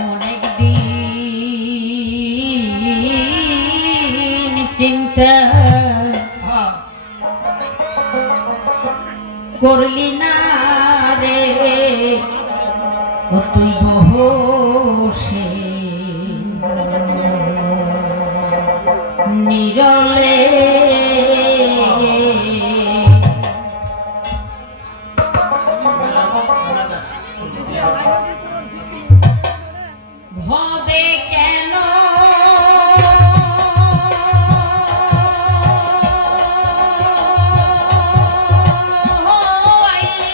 অনেক দিন চিন্তা করলি না রে তুই বসে নিরলে হবে কেন আইলি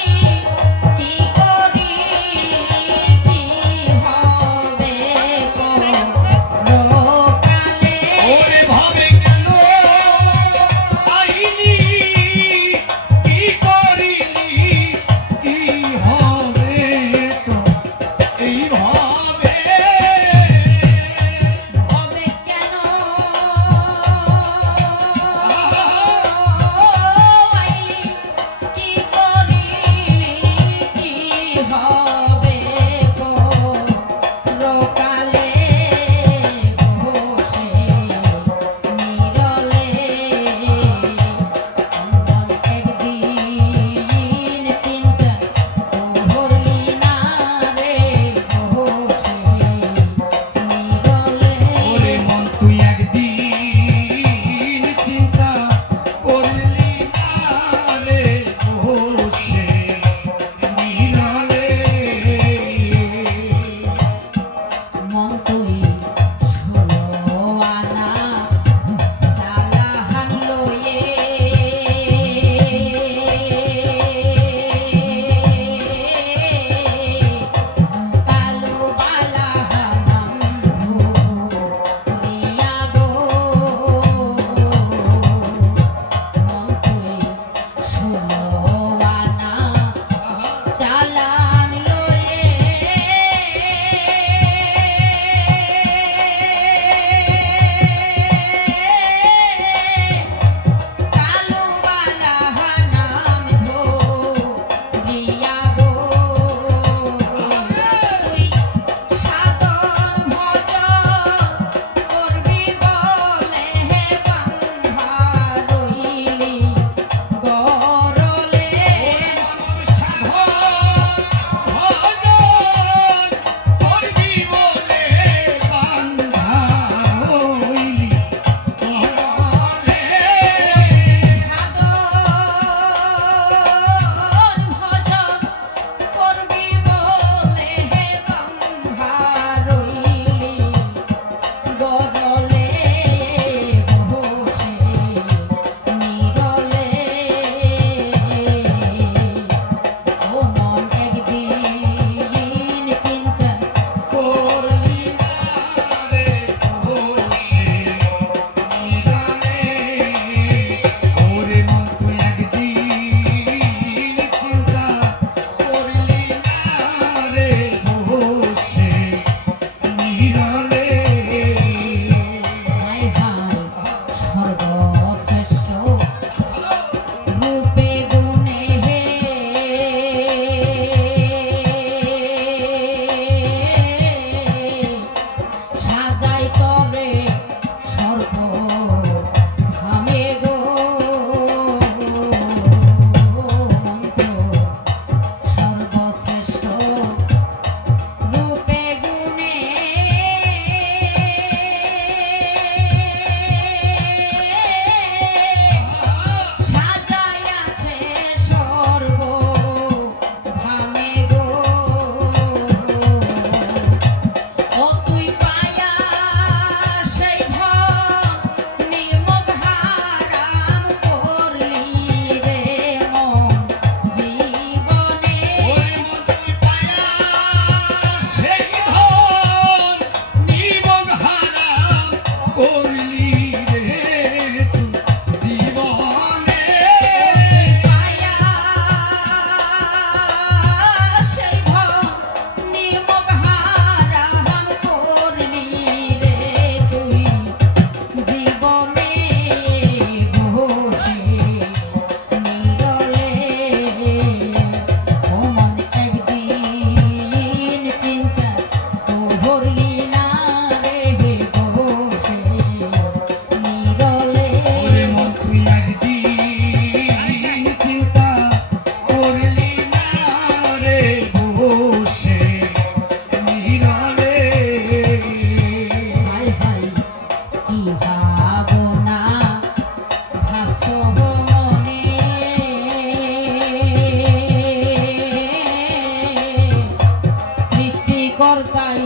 তাই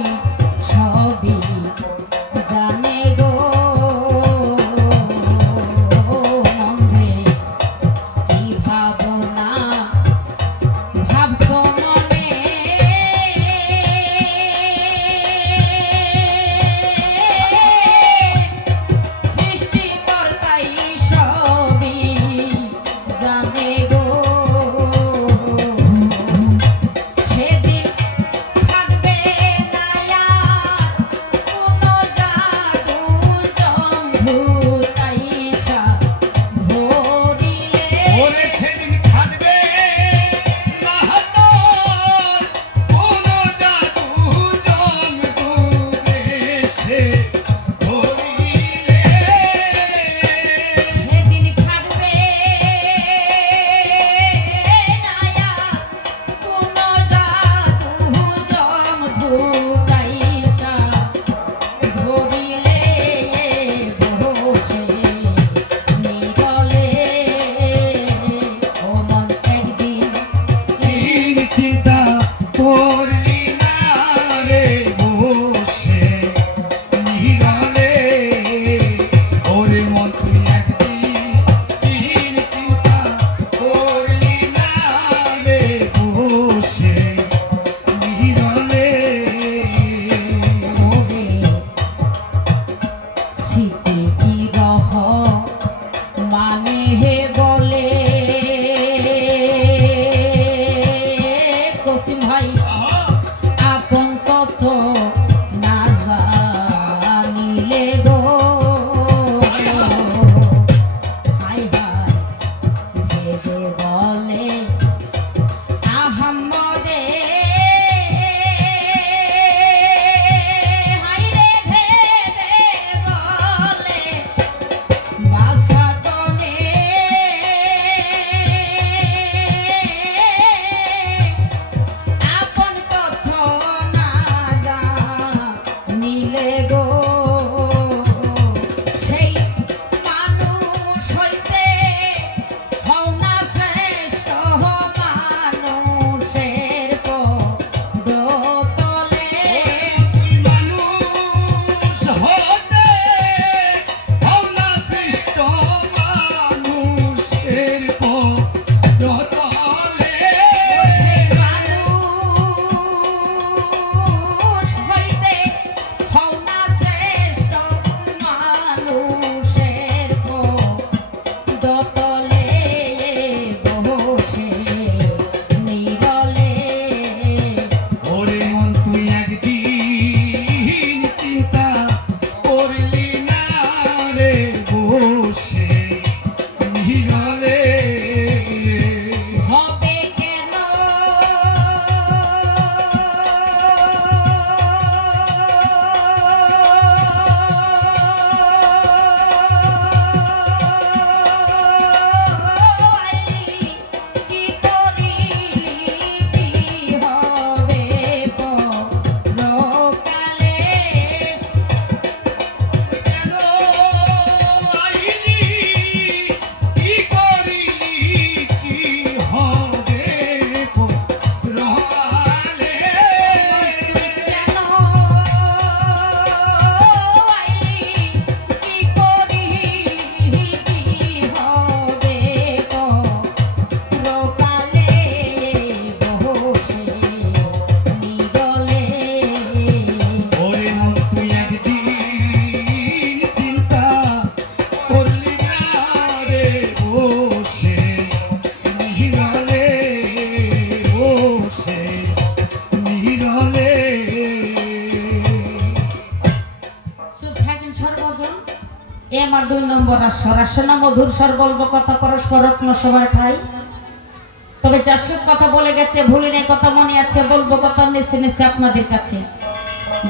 সবই জানে গো মনে কি ভাবনা ভাবছো মনে সৃষ্টিকর্তাই সবই জানে গো সেদিন থাকবে না আর কোনো জাদু জম্ভু তাইসা ধরিলে ওরে সেদিন থাকবে না তোর কোনো জাদু জমদু দেশে ধরিলে সেদিন খাটবে না আর কোনো জাদু জম্ভু তাইসা ধরিলে বসে নিরলে ও মন একদিন এই চিন্তা করলি না রে বসে নিরালে ওরে মন তুই একদিন চিন্তা করলি না রে বসে নিরালে ওরে শীতে কি রহ মানে হে বলে কসিম ভাই আপন তথ্য না জানিলে গো হাই হাই ভেবে বলে আহম্মদে হাইরে ভেবে বলে বাসাতনে আপন তথ্য না জানিলে গো সেই মানুষ হইতে হও না শ্রেষ্ঠ মানুষের পদতলে তুই মানুষ হতে হও না সৃষ্ট মানুষের পদতলে মানুষ হইতে হও না শ্রেষ্ঠ মানুষের পদতলে বসে নিরলে ওরে মন তুই একদিন চিন্তা করলি না রে বসে নিরালে হবে কেন কি করিলি কি হবে পরকালে কেন আইলি কি করিলি কি হবে রহালে কেন আইলি কি করিলি কি হবে পরকালে বসে নিরলে ওরে মন তুই একদিন চিন্তা করলি না রে বসে নিরালে বসে নিরালে চুপ থাকেন সর্বজন এ আমার 2 নম্বর আসর আসনা মধুর স্বর বলবো কথা পরস্পর রত্ন সবার ঠাই তবে যার কথা বলে গেছে ভুলে নেই কথা মনে আছে বলবো কথা নেছে নেছে আপনাদের কাছে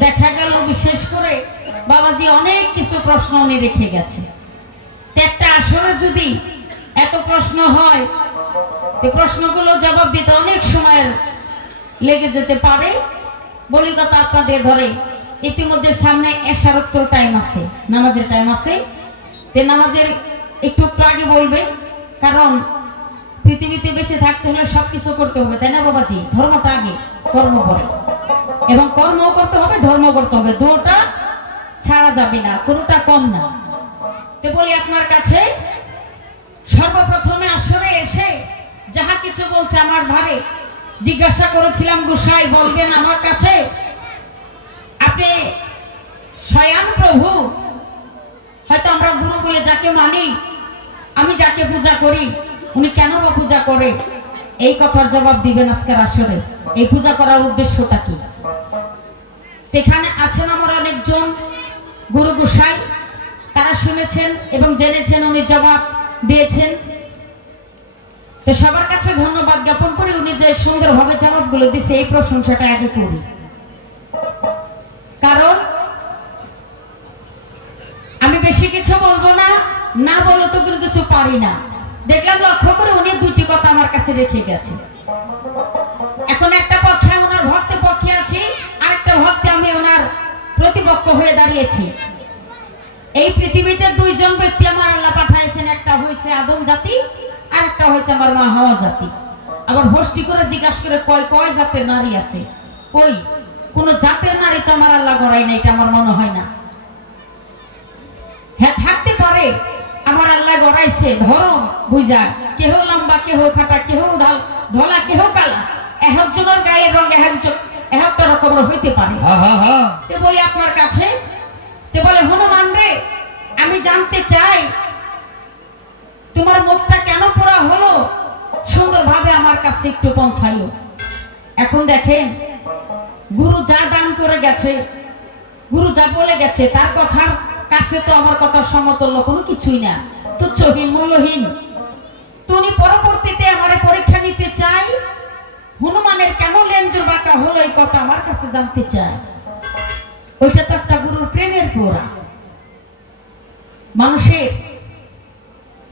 দেখা গেল বিশেষ করে বাবাজি অনেক কিছু প্রশ্ন উনি রেখে গেছে তো একটা আসরে যদি এত প্রশ্ন হয় তো প্রশ্নগুলো জবাব দিতে অনেক সময় লেগে যেতে পারে বলি কথা আপনাদের ধরে ইতিমধ্যে সামনে এশারোত্তর টাইম আছে নামাজের টাইম আছে তে নামাজের একটু আগে বলবেন কারণ পৃথিবীতে বেঁচে থাকতে হলে সবকিছু করতে হবে তাই না বাবাজি ধর্মটা আগে কর্ম পরে এবং কর্ম করতে হবে, ধর্ম করতে হবে, দুটা ছাড়া যাবে না, কোনটা কম না। তো বলি আপনার কাছে সর্বপ্রথমে আসরে এসে যাহা কিছু বলছে আমার ধারে জিজ্ঞাসা করেছিলাম, গোসাই বলবেন আমার কাছে আপনি স্বয়ং প্রভু, হয়তো আমরা গুরু বলে যাকে মানি, আমি যাকে পূজা করি, উনি কেন বা পূজা করে, এই কথার জবাব দিবেন আজকের আসরে। এই পূজা করার উদ্দেশ্যটা কি? এখানে আছেন আমার অনেকজন গুরু গোসাই, তারা শুনেছেন এবং জেনেছেন, উনি জবাব দিয়েছেন। তো সবার কাছে ধন্যবাদ জ্ঞাপন করি, উনি যে সুন্দরভাবে জবাবগুলো দিছে এই প্রশংসাটা আগে করি। কারণ আমি বেশি কিছু বলবো না, না বলো তো কোনো কিছু পারি না। দেখলাম লক্ষ্য করে উনি দুটি কথা আমার কাছে রেখে গেছে। এখন একটা পক্ষে ওনার ভক্তের পক্ষে আছি, আরেকটা ভক্তে আমি ওনার প্রতিপক্ষ হয়ে দাঁড়িয়েছি। এই পৃথিবীতে দুইজন ব্যক্তি আমার আল্লাহ পাঠাইছেন, একটা হয়েছে আদম জাতি আর একটা হয়েছে আমার মা হাওয়া জাতি। আবার হোস্টি করে জিজ্ঞাসা করে কয় কয় জাতের নারী আছে, কই কোন জাতের নারী তো আমার আল্লাহ গড়াই না, এটা আমার মনে হয় না। হ্যাঁ থাকতে পারে, আমার আল্লাহ গড়াইছে ধরম বুঝা, কেহ লম্বা, কেহ খাটা, কেহ ধলা, কেহ কালা, একজনের গায়ের রং একটা রকমের হইতে পারে। বলি আপনার কাছে, বলে হনুমান রে, আমি জানতে চাই তোমার মুখটা কেন পোড়া হলো, সুন্দরভাবে আমার কাছে একটু পৌঁছাইও। এখন দেখেন, গুরু যা দান করে গেছে, গুরু যা বলে গেছে, তার কথার কাছে তো আমার কথার সমতুল্য কোনো কিছুই না, তুচ্ছহীন, মূল্যহীন। তুমি পরবর্তীতে আমার পরীক্ষা নিতে চাই, হনুমানের কেন লেঞ্জুর বাঁকা হলো এই কথা আমার কাছে জানতে চাই। ওইটা তো একটা গুরুর প্রেমের পোড়া। মানুষের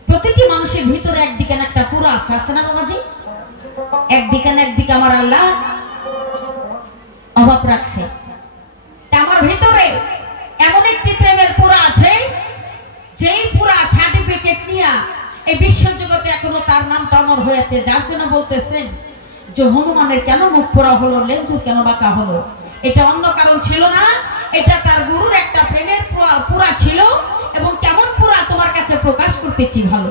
প্রতিটি মানুষের ভিতরে একদিকে একটা পোড়া আছে, আছে না বাবাজি? একদিকে আমার আল্লাহ অভাব রাখছে, আমার ভিতরে এমন একটি প্রেমের পোড়া আছে, যেই পোড়া সার্টিফিকেট নিয়ে এই বিশ্ব জগতে এখনো তার নামটা অমর হয়েছে। যার জন্য বলতেছেন যে হনুমানের কেন মুখ পোড়া হলো, লেঞ্জুর কেন বাঁকা হলো, এটা অন্য কারণ ছিল না, এটা তার গুরুর একটা প্রেমের পোড়া ছিল। এবং কেমন পোড়া তোমার কাছে প্রকাশ করতেছি ভালো।